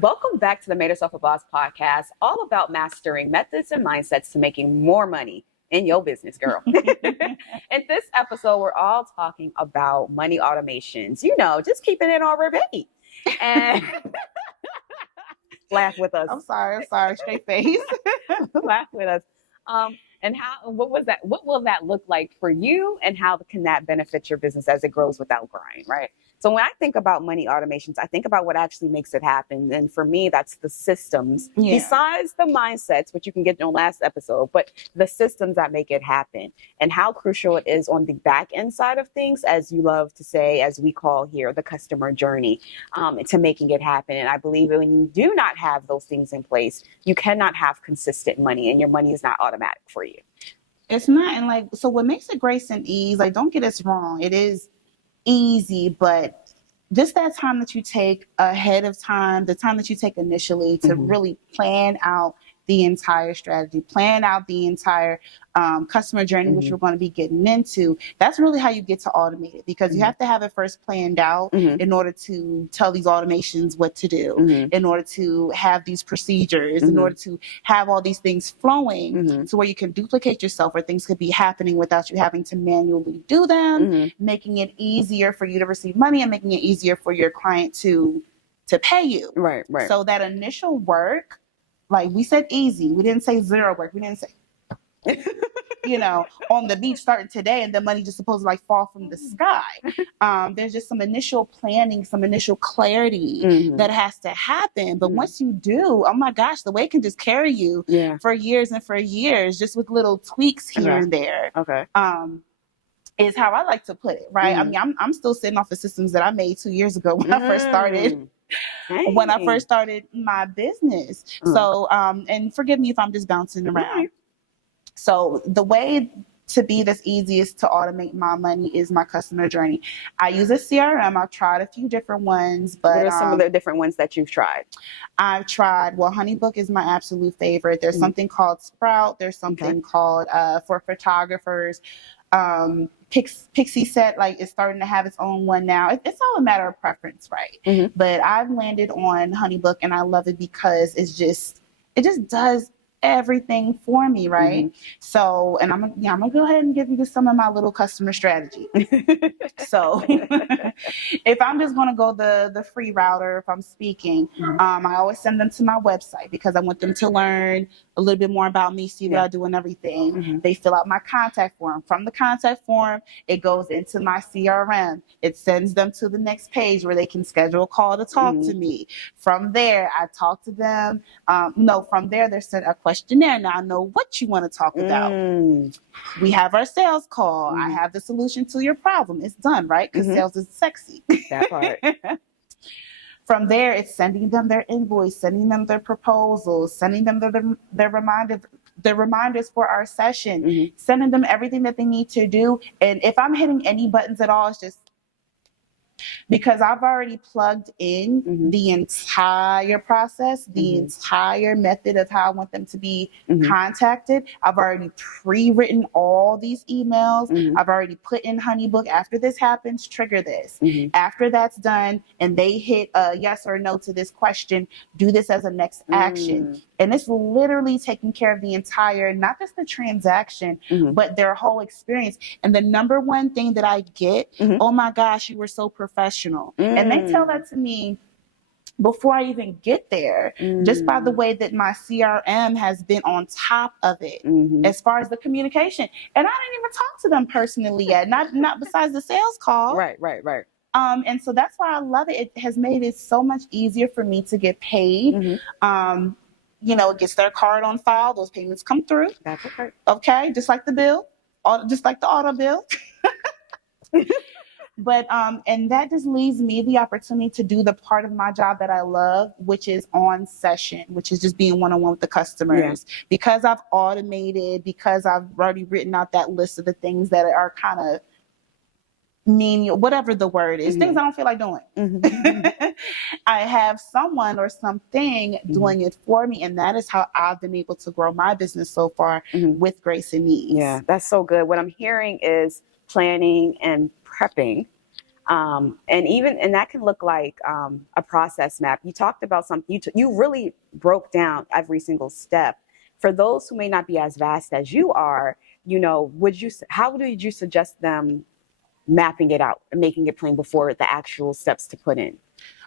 welcome back to the Made Herself a Boss podcast, all about mastering methods and mindsets to making more money in your business, girl. In this episode, we're all talking about money automations, just keeping it on repeat. And laugh with us. I'm sorry, straight face. Laugh with us. And what will that look like for you, and how can that benefit your business as it grows without crying, right? So when I think about money automations, I think about what actually makes it happen. And for me, that's the systems, besides the mindsets, which you can get in the last episode, but the systems that make it happen, and how crucial it is on the back end side of things, as you love to say, as we call here, the customer journey, to making it happen. And I believe that when you do not have those things in place, you cannot have consistent money, and your money is not automatic for you. It's not. And so what makes it grace and ease, don't get us wrong, it is easy, but just that time that you take ahead of time, the time that you take initially to really plan out the entire strategy, plan out the entire customer journey, which we're going to be getting into. That's really how you get to automate it, because you have to have it first planned out in order to tell these automations what to do, in order to have these procedures, in order to have all these things flowing to where you can duplicate yourself, or things could be happening without you having to manually do them, making it easier for you to receive money and making it easier for your client to pay you. Right. So that initial work, like we said, easy. We didn't say zero work. We didn't say, on the beach starting today and the money just supposed to fall from the sky. There's just some initial planning, some initial clarity that has to happen. But once you do, oh my gosh, the way it can just carry you for years and for years, just with little tweaks here and there. Okay. Is how I like to put it, right? I mean, I'm still sitting off the systems that I made 2 years ago when I first started. When I first started my business. So, and forgive me if I'm just bouncing around. So the way to be this easiest to automate my money is my customer journey. I use a CRM. I've tried a few different ones, but what are some of the different ones that you've tried? I've tried, Honeybook is my absolute favorite. There's something called Sprout. There's something called, for photographers, Pixie Set, is starting to have its own one now. It's all a matter of preference, right? But I've landed on Honeybook, and I love it because it just does everything for me, right? So, and I'm gonna go ahead and give you some of my little customer strategy. So if I'm just gonna go the free router, if I'm speaking, I always send them to my website because I want them to learn a little bit more about me, see what I do and everything. They fill out my contact form. From the contact form, it goes into my CRM. It sends them to the next page where they can schedule a call to talk to me. From there, I talk to them. From there, they're sent a questionnaire. Now I know what you want to talk about. We have our sales call. I have the solution to your problem. It's done, right? Because sales is sexy. That part. From there, it's sending them their invoice, sending them their proposals, sending them their reminders for our session, sending them everything that they need to do. And if I'm hitting any buttons at all, it's just because I've already plugged in the entire process, the entire method of how I want them to be contacted. I've already pre-written all these emails. I've already put in Honeybook, after this happens, trigger this. After that's done and they hit a yes or no to this question, do this as a next action. And it's literally taking care of the entire, not just the transaction, but their whole experience. And the number one thing that I get, oh my gosh, you were so professional. And they tell that to me before I even get there, just by the way that my CRM has been on top of it, as far as the communication. And I didn't even talk to them personally yet, not besides the sales call. Right. And so that's why I love it. It has made it so much easier for me to get paid. It gets their card on file. Those payments come through. That's okay. Okay, just like the bill, just like the auto bill. But and that just leaves me the opportunity to do the part of my job that I love, which is on session, which is just being one-on-one with the customers. Because I've automated, because I've already written out that list of the things that are kind of mean, whatever the word is, things I don't feel like doing. I have someone or something doing it for me, and that is how I've been able to grow my business so far with grace and ease. Yeah, that's so good. What I'm hearing is planning and prepping And that can look like a process map. You talked about something, you really broke down every single step. For those who may not be as vast as you are, how did you suggest them mapping it out and making it plain before the actual steps to put in?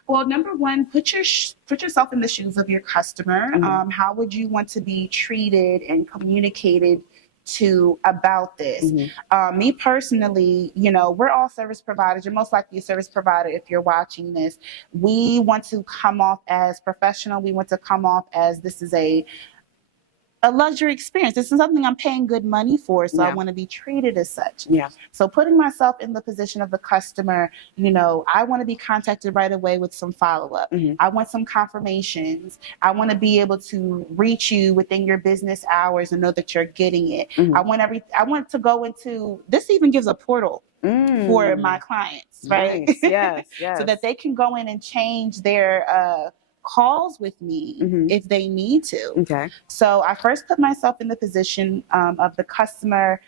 Well, number one, put yourself in the shoes of your customer. Mm-hmm. How would you want to be treated and communicated to about this? Mm-hmm. Me personally, we're all service providers. You're most likely a service provider if you're watching this. We want to come off as professional. We want to come off as this is a luxury experience. This is something I'm paying good money for, so I want to be treated as such. Yeah. So putting myself in the position of the customer, I want to be contacted right away with some follow-up. Mm-hmm. I want some confirmations. I want to be able to reach you within your business hours and know that you're getting it. Mm-hmm. I want to go into this, even gives a portal for my clients, right? Nice. Yes, yes. So that they can go in and change their calls with me if they need to. Okay. So I first put myself in the position of the customer,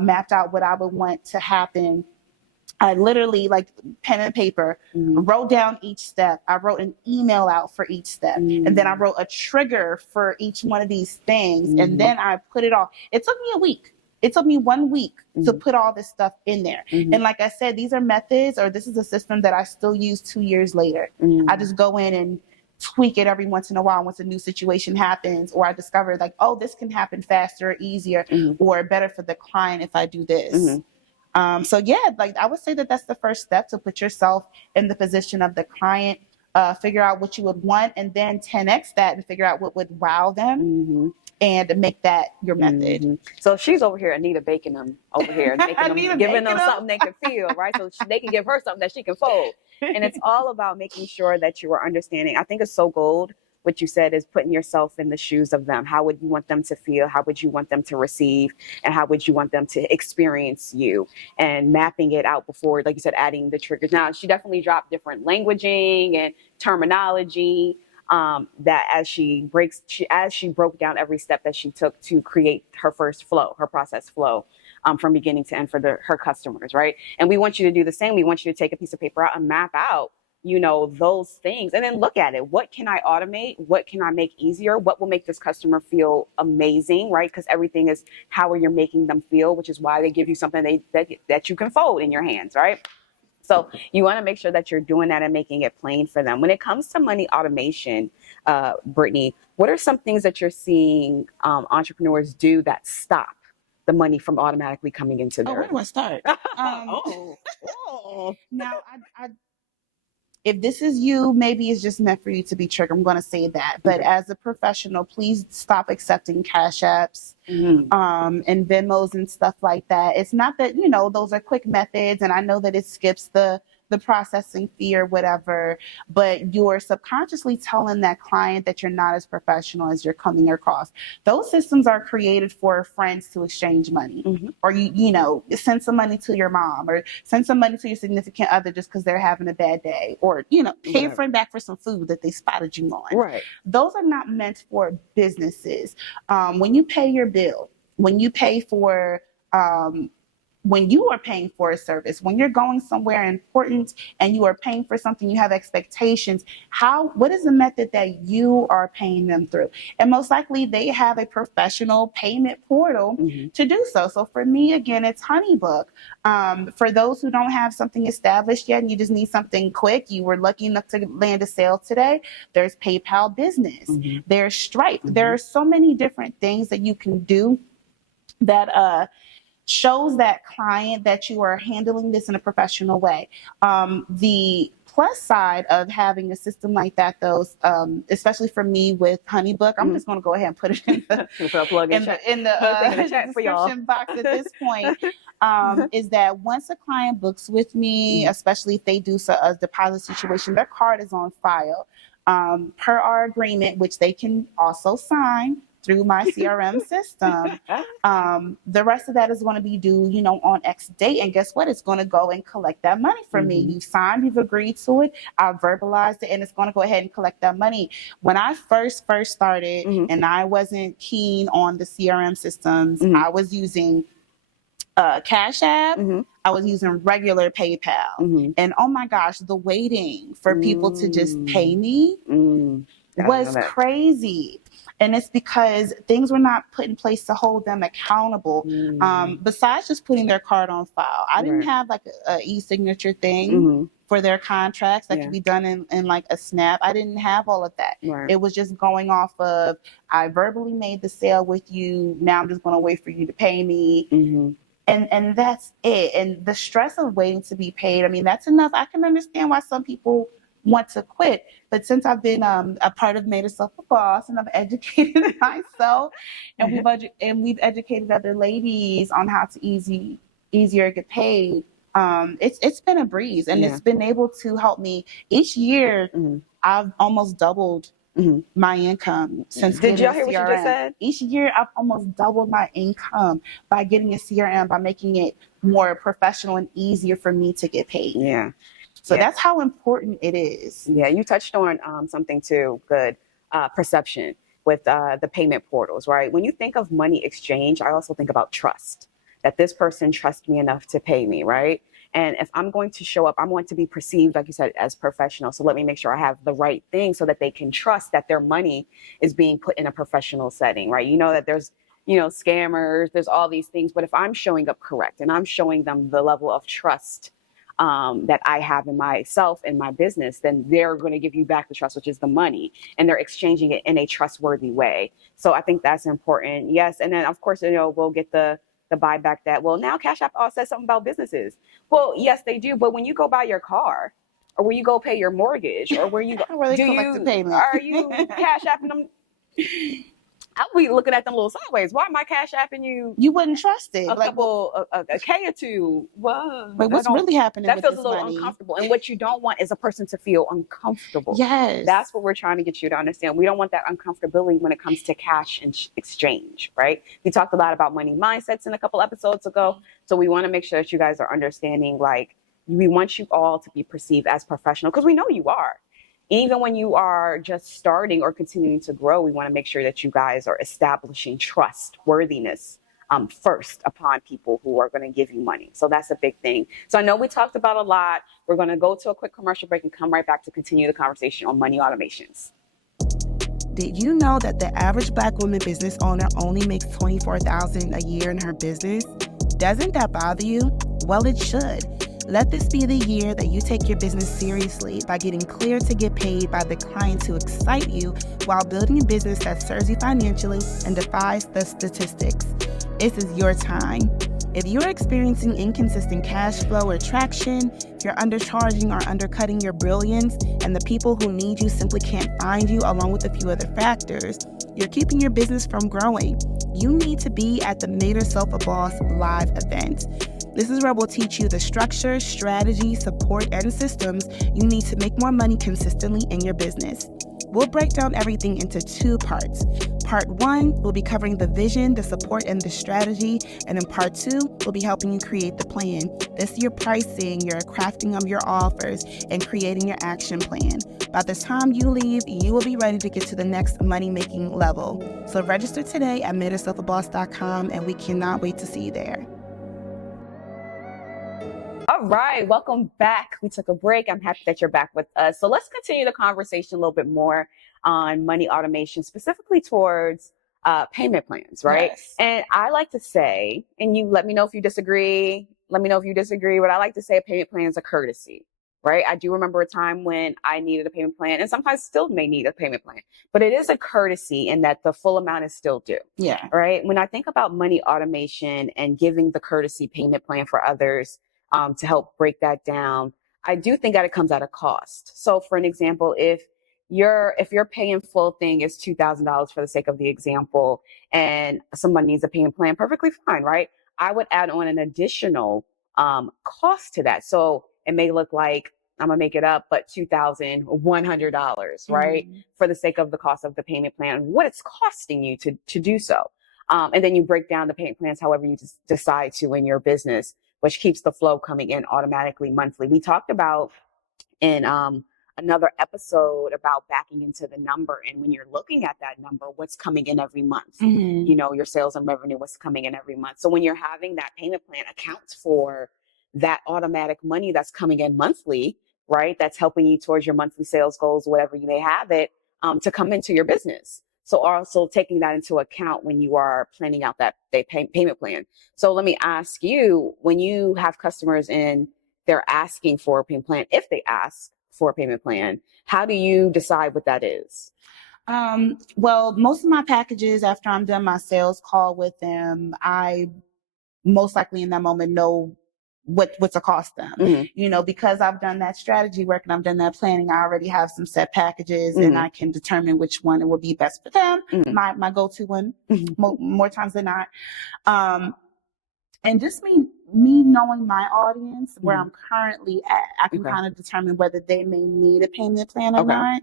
mapped out what I would want to happen. I literally, like pen and paper, wrote down each step. I wrote an email out for each step. And then I wrote a trigger for each one of these things. And then I put it all. It took me a week. It took me 1 week to put all this stuff in there. And like I said, these are methods, or this is a system that I still use 2 years later. I just go in and tweak it every once in a while once a new situation happens, or I discover like, oh, this can happen faster, easier, or better for the client if I do this. So yeah, like I would say that that's the first step, to put yourself in the position of the client, figure out what you would want, and then 10x that and figure out what would wow them. And make that your method. So she's over here, Anita, baking them over here, giving them something they can feel, right? So they can give her something that she can fold. And it's all about making sure that you are understanding. I think it's so gold. What you said is putting yourself in the shoes of them. How would you want them to feel? How would you want them to receive? And how would you want them to experience you? And mapping it out before, like you said, adding the triggers. Now, she definitely dropped different languaging and terminology. That as she broke down every step that she took to create her process flow, from beginning to end for her customers, right? And we want you to do the same. We want you to take a piece of paper out and map out, those things, and then look at it. What can I automate? What can I make easier? What will make this customer feel amazing, right? Because everything is how you're making them feel, which is why they give you something that you can fold in your hands, right? So you want to make sure that you're doing that and making it plain for them. When it comes to money automation, Brittany, what are some things that you're seeing entrepreneurs do that stop the money from automatically coming into their? Where do I start? Now, if this is you, maybe it's just meant for you to be triggered. I'm going to say that. But as a professional, please stop accepting Cash Apps and Venmos and stuff like that. It's not that, those are quick methods, and I know that it skips the processing fee or whatever, but you're subconsciously telling that client that you're not as professional as you're coming across. Those systems are created for friends to exchange money, or you send some money to your mom, or send some money to your significant other just because they're having a bad day, or pay a friend back for some food that they spotted you on. Right. Those are not meant for businesses. When you pay your bill, when you pay for when you are paying for a service, when you're going somewhere important and you are paying for something, you have expectations. What is the method that you are paying them through? And most likely they have a professional payment portal to do so. So for me, again, it's Honeybook. For those who don't have something established yet and you just need something quick, you were lucky enough to land a sale today, there's PayPal Business, there's Stripe. There are so many different things that you can do that shows that client that you are handling this in a professional way. The plus side of having a system like that, though, especially for me with Honeybook, I'm just going to go ahead and put it in the description box at this point, is that once a client books with me, especially if they do a deposit situation, their card is on file. Per our agreement, which they can also sign through my CRM system. The rest of that is going to be due, on X date. And guess what? It's going to go and collect that money from me. You've signed, you've agreed to it. I've verbalized it, and it's going to go ahead and collect that money. When I first started and I wasn't keen on the CRM systems, I was using Cash App. Mm-hmm. I was using regular PayPal. Mm-hmm. And oh my gosh, the waiting for people to just pay me I didn't know was that. crazy. And it's because things were not put in place to hold them accountable. Besides just putting their card on file, I didn't Right. have like a e-signature thing Mm-hmm. for their contracts that Yeah. could be done in like a snap. I didn't have all of that. Right. It was just going off of, I verbally made the sale with you. Now I'm just going to wait for you to pay me. Mm-hmm. And that's it. And the stress of waiting to be paid, I mean, that's enough. I can understand why some people want to quit. But since I've been a part of Made Herself a Boss, and I've educated myself, and we've educated other ladies on how to easier get paid, it's been a breeze, and it's been able to help me each year. I've almost doubled my income since Did getting y'all a hear what you just CRM. said? Each year, I've almost doubled my income by getting a CRM, by making it more professional and easier for me to get paid. Yeah. So that's how important it is. Yeah, you touched on something too good, perception with the payment portals, right? When you think of money exchange, I also think about trust, that this person trusts me enough to pay me, right? And if I'm going to show up, I'm going to be perceived, like you said, as professional. So let me make sure I have the right thing so that they can trust that their money is being put in a professional setting, right? You know that there's, scammers, there's all these things. But if I'm showing up correct and I'm showing them the level of trust that I have in myself and my business, then they're going to give you back the trust, which is the money, and they're exchanging it in a trustworthy way. So I think that's important. Yes. And then of course, we'll get the buyback that, well, now Cash App all says something about businesses. Well, yes, they do. But when you go buy your car, or when you go pay your mortgage, or where you go, Where they collect the payment. are you Cash Apping them? I'll be looking at them a little sideways. Why am I Cash Apping you? You wouldn't trust it. A couple, a K or two. Well, like what's really happening? That with feels this a little money? uncomfortable. And what you don't want is a person to feel uncomfortable. Yes. That's what we're trying to get you to understand. We don't want that uncomfortability when it comes to cash and exchange, right? We talked a lot about money mindsets in a couple episodes ago. So we want to make sure that you guys are understanding, like, we want you all to be perceived as professional, because we know you are. Even when you are just starting or continuing to grow, we want to make sure that you guys are establishing trustworthiness first upon people who are going to give you money. So that's a big thing. So I know we talked about a lot. We're going to go to a quick commercial break and come right back to continue the conversation on money automations. Did you know that the average Black woman business owner only makes $24,000 a year in her business? Doesn't that bother you? Well, it should. Let this be the year that you take your business seriously by getting clear to get paid by the clients who excite you while building a business that serves you financially and defies the statistics. This is your time. If you're experiencing inconsistent cash flow or traction, if you're undercharging or undercutting your brilliance, and the people who need you simply can't find you, along with a few other factors, you're keeping your business from growing. You need to be at the Made Herself a Boss live event. This is where we'll teach you the structure, strategy, support, and systems you need to make more money consistently in your business. We'll break down everything into 2 parts. Part 1, we'll be covering the vision, the support, and the strategy. And in part 2, we'll be helping you create the plan. This is your pricing, your crafting of your offers, and creating your action plan. By the time you leave, you will be ready to get to the next money-making level. So register today at madeherselfaboss.com, and we cannot wait to see you there. All right, welcome back. We took a break. I'm happy that you're back with us. So let's continue the conversation a little bit more on money automation, specifically towards payment plans, right? Yes. And I like to say, and you let me know if you disagree. Let me know if you disagree, but I like to say a payment plan is a courtesy, right? I do remember a time when I needed a payment plan, and sometimes still may need a payment plan, but it is a courtesy in that the full amount is still due. Yeah. Right? When I think about money automation and giving the courtesy payment plan for others, to help break that down, I do think that it comes at a cost. So for an example, if your paying full thing is $2,000 for the sake of the example, and someone needs a payment plan, perfectly fine, right? I would add on an additional cost to that. So it may look like, I'm gonna make it up, but $2,100, right? For the sake of the cost of the payment plan, what it's costing you to do so. And then you break down the payment plans however you decide to in your business, which keeps the flow coming in automatically monthly. We talked about in another episode about backing into the number. And when you're looking at that number, what's coming in every month, you know, your sales and revenue, what's coming in every month. So when you're having that payment plan accounts for that automatic money that's coming in monthly, right? That's helping you towards your monthly sales goals, whatever you may have it, to come into your business. So also taking that into account when you are planning out that payment plan. So let me ask you, when you have customers and they're asking for a payment plan, if they ask for a payment plan, how do you decide what that is? Well, most of my packages, after I'm done my sales call with them, I most likely in that moment know what to cost them. You know, because I've done that strategy work and I've done that planning, I already have some set packages and I can determine which one it will be best for them. My go-to one, more times than not. And just me knowing my audience, where I'm currently at, I can kind of determine whether they may need a payment plan or not.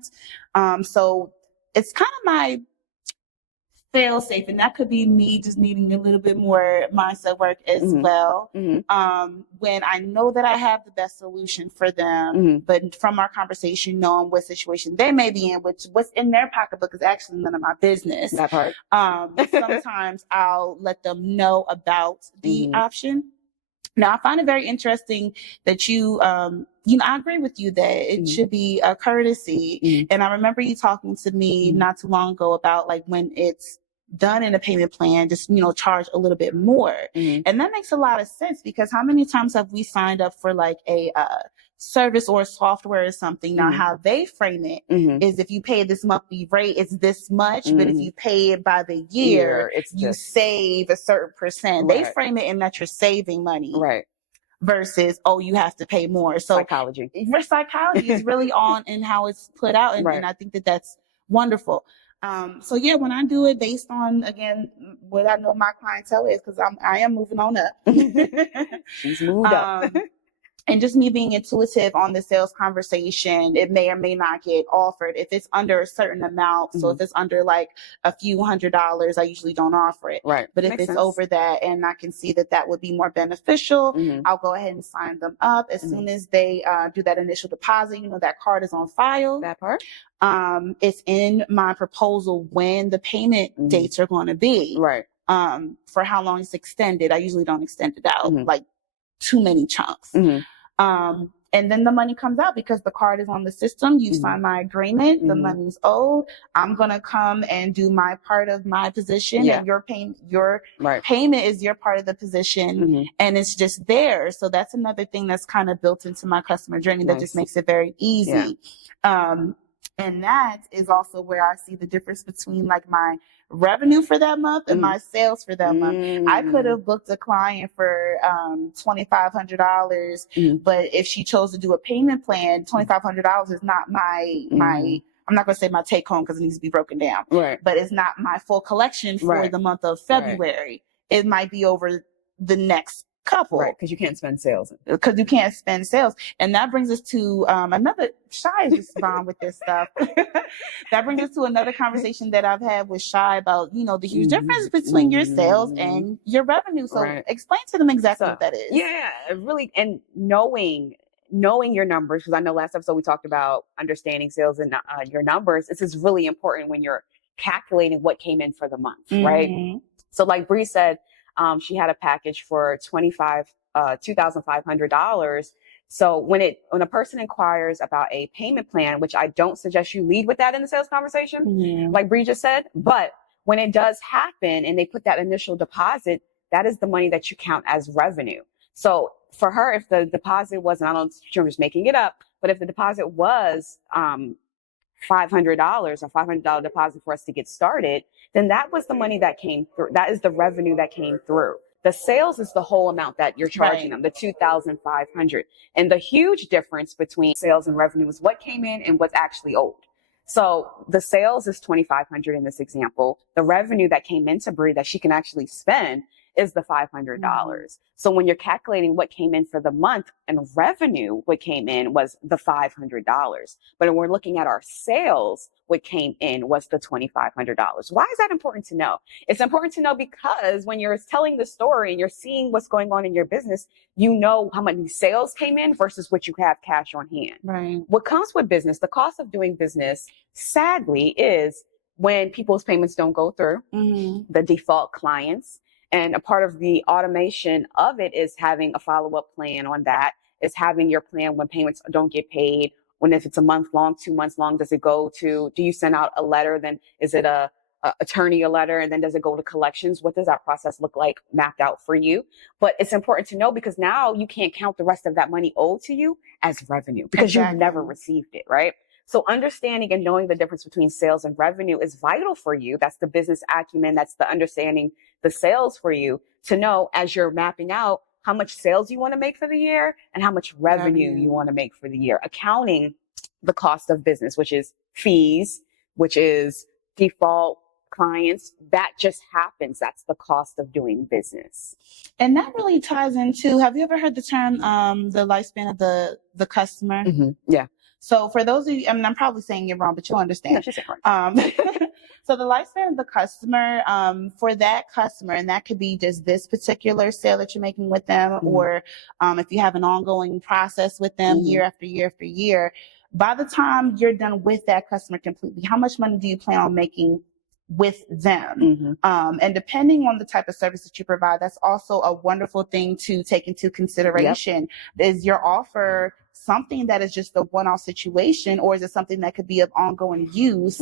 So it's kind of my fail safe, and that could be me just needing a little bit more mindset work as well. When I know that I have the best solution for them, but from our conversation, knowing what situation they may be in, which what's in their pocketbook is actually none of my business. That part. Sometimes I'll let them know about the option. Now, I find it very interesting that you know, I agree with you that it should be a courtesy. And I remember you talking to me not too long ago about like when it's done in a payment plan, just, you know, charge a little bit more. And that makes a lot of sense, because how many times have we signed up for like a service or software or something? Now, how they frame it is if you pay this monthly rate, it's this much, but if you pay it by the year, you save a certain percent. They frame it in that you're saving money. Versus, oh, you have to pay more. So psychology is really on in how it's put out. And I think that that's wonderful. So yeah, when I do it based on, again, what I know my clientele is, because I am moving on up. She's moved up. And just me being intuitive on the sales conversation, it may or may not get offered. If it's under a certain amount, so if it's under like a few $100s, I usually don't offer it. But if it's over that and I can see that that would be more beneficial, I'll go ahead and sign them up. As soon as they do that initial deposit, you know, that card is on file. That part. It's in my proposal when the payment dates are going to be. For how long it's extended. I usually don't extend it out like too many chunks. And then the money comes out because the card is on the system. You sign my agreement. The money's owed. I'm going to come and do my part of my position, and your payment is your part of the position, and it's just there. So that's another thing that's kind of built into my customer journey that just makes it very easy. And that is also where I see the difference between like my revenue for that month and my sales for that month. I could have booked a client for $2,500, but if she chose to do a payment plan, $2,500 is not my I'm not going to say my take home because it needs to be broken down, but it's not my full collection for the month of February. It might be over the next couple, because you can't spend sales. And that brings us to another. Shy is just bomb with this stuff. That brings us to another conversation that I've had with Shy about, you know, the huge difference between your sales and your revenue. So explain to them exactly what that is. Really, and knowing your numbers, because I know last episode we talked about understanding sales and your numbers. This is really important when you're calculating what came in for the month, right? So like Bree said, she had a package for $2,500. So when a person inquires about a payment plan, which I don't suggest you lead with that in the sales conversation, like Bree just said, but when it does happen and they put that initial deposit, that is the money that you count as revenue. So for her, if the deposit wasn't, I'm just making it up, but if the deposit was $500, a $500 deposit for us to get started, then that was the money that came through. That is the revenue that came through. The sales is the whole amount that you're charging them, the $2,500. And the huge difference between sales and revenue is what came in and what's actually owed. So the sales is $2,500 in this example. The revenue that came into Bree that she can actually spend is the $500. So when you're calculating what came in for the month and revenue, what came in was the $500. But when we're looking at our sales, what came in was the $2,500. Why is that important to know? It's important to know because when you're telling the story and you're seeing what's going on in your business, you know how many sales came in versus what you have cash on hand. Right. What comes with business, the cost of doing business, sadly, is when people's payments don't go through, the default clients. And a part of the automation of it is having a follow-up plan on that, is having your plan when payments don't get paid. When if it's a month long, 2 months long, does it go to, do you send out a letter? Then is it a attorney a letter? And then does it go to collections? What does that process look like mapped out for you? But it's important to know because now you can't count the rest of that money owed to you as revenue because you've never received it, right? So understanding and knowing the difference between sales and revenue is vital for you. That's the business acumen. That's the understanding the sales for you to know as you're mapping out how much sales you want to make for the year and how much revenue you want to make for the year. Accounting the cost of business, which is fees, which is default clients, that just happens. That's the cost of doing business. And that really ties into, have you ever heard the term, the lifespan of the customer? Yeah. So for those of you, I mean, I'm probably saying it wrong, but you'll understand. So the lifespan of the customer, for that customer, and that could be just this particular sale that you're making with them, or if you have an ongoing process with them year after year after year, by the time you're done with that customer completely, how much money do you plan on making with them? And depending on the type of service that you provide, that's also a wonderful thing to take into consideration. Is your offer something that is just a one-off situation, or is it something that could be of ongoing use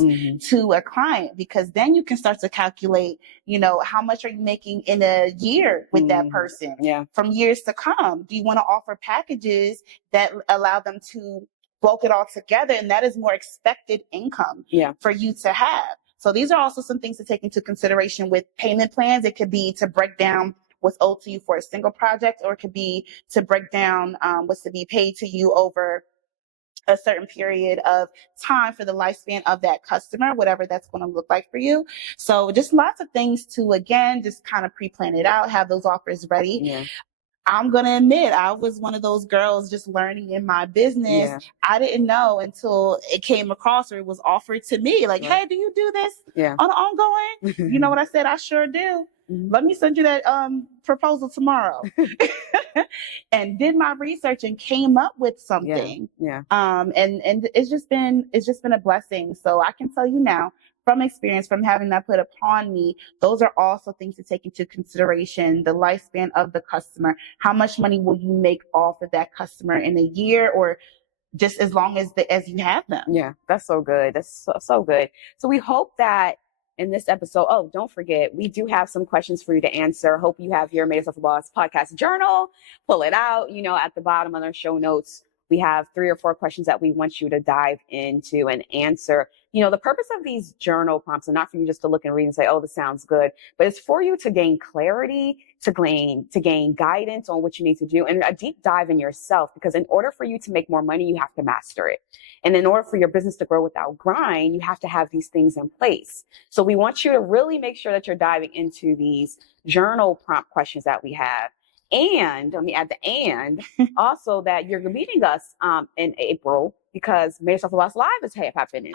to a client? Because then you can start to calculate, you know, how much are you making in a year with that person from years to come? Do you want to offer packages that allow them to bulk it all together? And that is more expected income for you to have. So these are also some things to take into consideration with payment plans. It could be to break down what's owed to you for a single project, or it could be to break down what's to be paid to you over a certain period of time for the lifespan of that customer, whatever that's going to look like for you. So just lots of things to, again, just kind of pre-plan it out, have those offers ready. I'm going to admit, I was one of those girls just learning in my business. I didn't know until it came across or it was offered to me. Like, hey, do you do this on ongoing? You know what I said? I sure do. Let me send you that proposal tomorrow. And did my research and came up with something. And it's just been a blessing. So I can tell you now, from experience, from having that put upon me, those are also things to take into consideration. The lifespan of the customer. How much money will you make off of that customer in a year, or just as long as you have them? Yeah, that's so good. That's so good. So we hope that in this episode, don't forget, we do have some questions for you to answer. Hope you have your Made Yourself a Boss podcast journal. Pull it out. You know, at the bottom of our show notes, we have 3 or 4 questions that we want you to dive into and answer. You know, the purpose of these journal prompts are not for you just to look and read and say, oh, this sounds good, but it's for you to gain clarity, to gain guidance on what you need to do, and a deep dive in yourself, because in order for you to make more money, you have to master it. And in order for your business to grow without grind, you have to have these things in place. So we want you to really make sure that you're diving into these journal prompt questions that we have. And let me add the and also that you're meeting us in April, because Made Yourself a Boss Live is happening.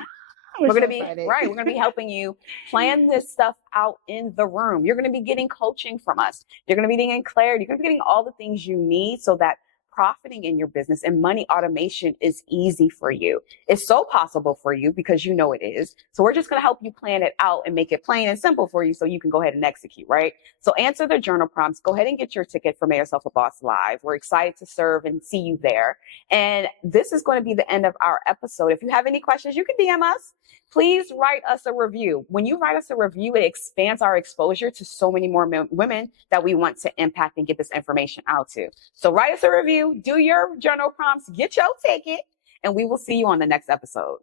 We're going to be We're going to be helping you plan this stuff out in the room. You're going to be getting coaching from us. You're going to be getting clarity. You're going to be getting all the things you need so that profiting in your business and money automation is easy for you. It's so possible for you because you know it is. So we're just going to help you plan it out and make it plain and simple for you so you can go ahead and execute, right? So answer the journal prompts. Go ahead and get your ticket for Made Yourself a Boss Live. We're excited to serve and see you there. And this is going to be the end of our episode. If you have any questions, you can DM us. Please write us a review. When you write us a review, it expands our exposure to so many more women that we want to impact and get this information out to. So write us a review, do your journal prompts, get your ticket, and we will see you on the next episode.